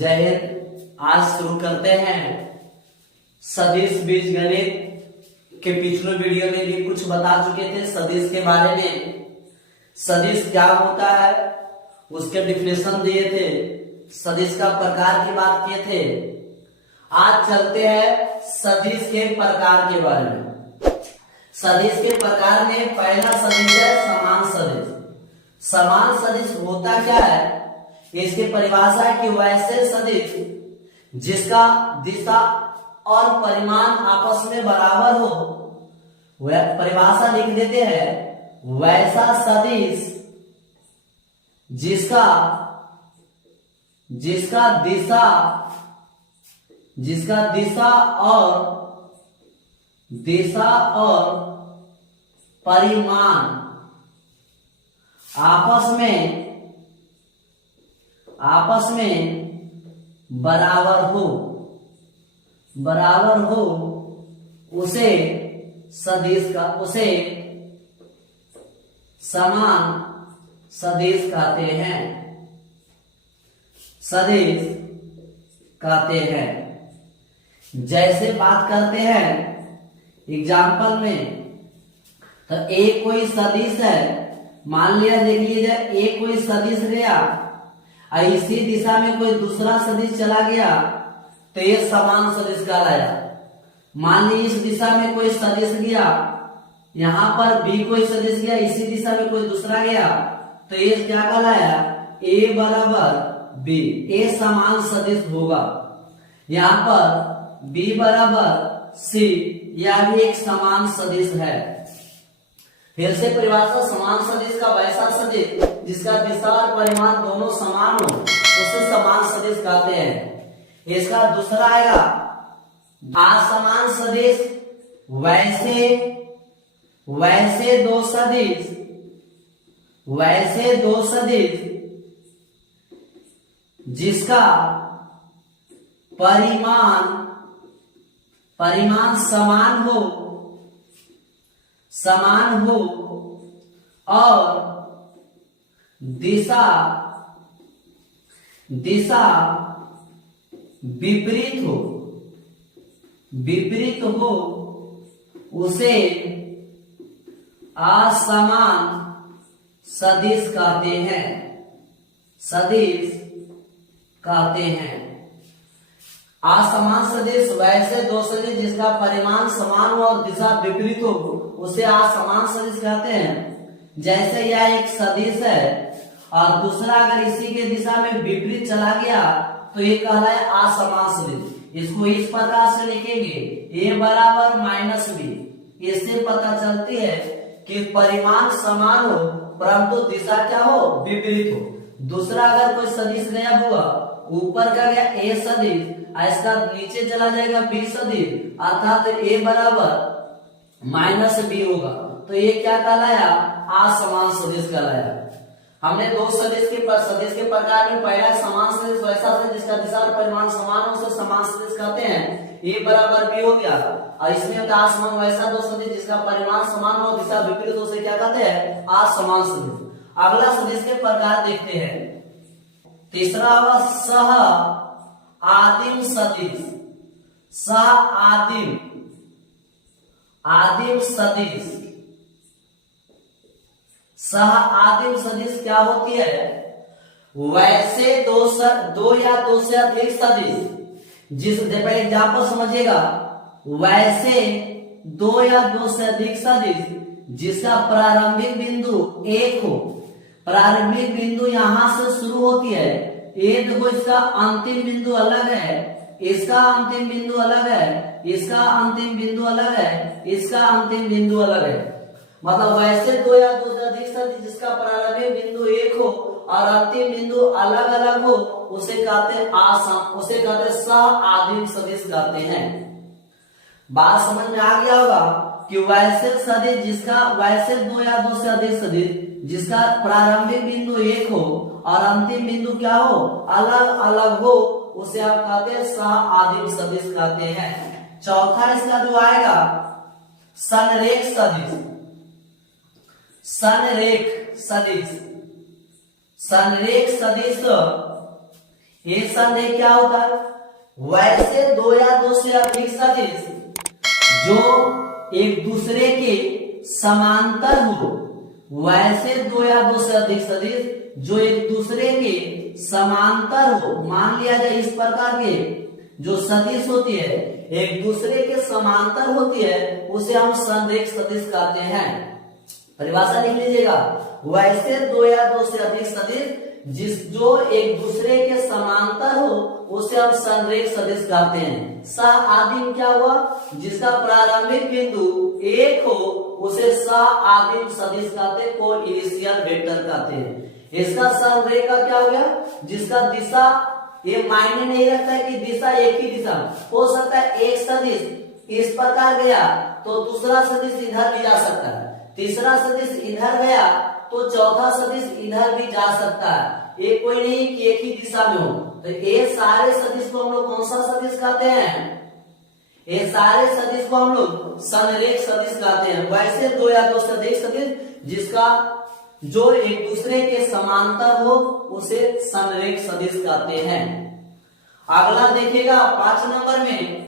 जय हिंद। आज शुरू करते हैं सदिश बीजगणित के पिछले वीडियो में भी कुछ बता चुके थे सदिश के बारे में। सदिश क्या होता है उसके डिफिनेशन दिए थे, सदिश का प्रकार की बात किए थे। आज चलते हैं सदिश के प्रकार के बारे में। सदिश के प्रकार में पहला सदिश है समान सदिश। समान सदिश होता क्या है, इसकी परिभाषा है कि वैसे सदिश जिसका दिशा और परिमाण आपस में बराबर हो, वह परिभाषा लिख देते हैं। वैसा सदिश जिसका दिशा और परिमाण आपस में बराबर हो उसे समान सदिश कहते हैं। जैसे बात करते हैं एग्जाम्पल में, तो एक कोई सदिश है, मान लिया देख लीजिए एक कोई सदिश गया और इसी दिशा में कोई दूसरा सदिश चला गया तो ये समान सदिश कहलाया। मान लीजिए इस दिशा में कोई सदिश गया, यहां पर बी कोई सदिश गया, इसी दिशा में कोई दूसरा गया तो ये क्या कहलाया, ए बराबर बी, ए समान सदिश होगा। यहाँ पर बी बराबर सी, यह भी एक समान सदिश है। फिर से परिभाषा, समान सदिश का वैसा सदिश जिसका दिशा और परिमाण दोनों समान हो उसे समान सदिश कहते हैं। इसका दूसरा आएगा असमान सदिश। वैसे दो सदिश जिसका परिमाण समान हो और दिशा विपरीत हो उसे असमान सदिश कहते हैं। असमान सदिश वैसे दो सदिश जिसका परिमाण समान हो और दिशा विपरीत हो उसे असमान सदिश कहते हैं। जैसे यह एक सदिश है और दूसरा अगर इसी के दिशा में विपरीत चला गया तो ये कहलाए असमान सदिश। इसको इस प्रकार से लिखेंगे, a बराबर माइनस बी। इससे पता चलती है कि परिमाण समान हो परंतु दिशा क्या हो, विपरीत हो। दूसरा अगर कोई सदिश नया हुआ, ऊपर का गया a सदिश, इसका नीचे चला जाएगा b सदिश, अर्थात a बराबर माइनस बी होगा तो ये क्या कहलाया, असमान सदिश कहलाया। हमने दो सदिश के प्रकार में पहला समान सदिश वैसा सदिश जिसका दिशा और परिमाण समान हो उसे समान सदिश कहते हैं। a बराबर b हो गया और इसमें होता है असमान वैसा दो सदिश जिसका परिमाण समान हो दिशा विपरीत हो उसे क्या कहते हैं, असमान सदिश। अगला सदिश के प्रकार देखते हैं। तीसरा होगा सह आदिम सदिश। सह आदिम सदिश क्या होती है, वैसे दो या दो से अधिक सदिश जिस पहले एग्जाम्पल समझिएगा, वैसे दो या दो से अधिक सदिश जिसका प्रारंभिक बिंदु एक हो। प्रारंभिक बिंदु यहां से शुरू होती है, ये देखो इसका अंतिम बिंदु अलग है, इसका अंतिम बिंदु अलग है, इसका अंतिम बिंदु अलग है, इसका अंतिम बिंदु अलग है। मतलब वैसे दो या दो से अधिक सदिश जिसका प्रारंभिक बिंदु एक हो और अंतिम बिंदु अलग अलग हो उसे कहते सह आदिम सदिश कहते हैं। बात समझ में आ गया होगा कि वैसे दो या दो से अधिक सदिश जिसका प्रारंभिक बिंदु एक हो और अंतिम बिंदु क्या हो, अलग अलग हो उसे आप कहते हैं सह आदिम सदिश कहते हैं। चौथा इसका जो आएगा संरेख सदिश। संरेख सदिश ये संदेह क्या होता है? वैसे दो या दो से अधिक सदिश जो एक दूसरे के समांतर हो, वैसे दो या दो से अधिक सदिश जो एक दूसरे के समांतर हो, मान लिया जाए इस प्रकार के जो सदिश होती है एक दूसरे के समांतर होती है उसे हम संरेख सदिश कहते हैं। परिभाषा लिख लीजिएगा, वैसे दो या दो से अधिक सदिश जो एक दूसरे के समांतर हो उसे हम संरेख सदिश कहते हैं। सह आदिम क्या हुआ? जिसका प्रारंभिक बिंदु एक हो उसे सह आदिम सदिश कहते हैं, को इनिशियल वेक्टर कहते हैं। इसका संरेख का क्या हो गया? जिसका दिशा ये मायने नहीं रखता है कि दिशा एक ही दिशा हो सकता है, एक सदिश इस प्रकार गया तो दूसरा सदिश इधर भी जा सकता है, तीसरा सदिश इधर गया तो चौथा सदिश इधर भी जा सकता है। ये कोई नहीं कि एक ही दिशा में हो। तो ये सारे सदिश को हम लोग कौन सा सदिश कहते हैं? ये सारे सदिश को हम लोग संरेख सदिश कहते हैं। वैसे दो या दो से अधिक सदिश जिसका जो एक दूसरे के समांतर हो उसे संरेख सदिश कहते हैं। अगला देखिएगा 5 नंबर में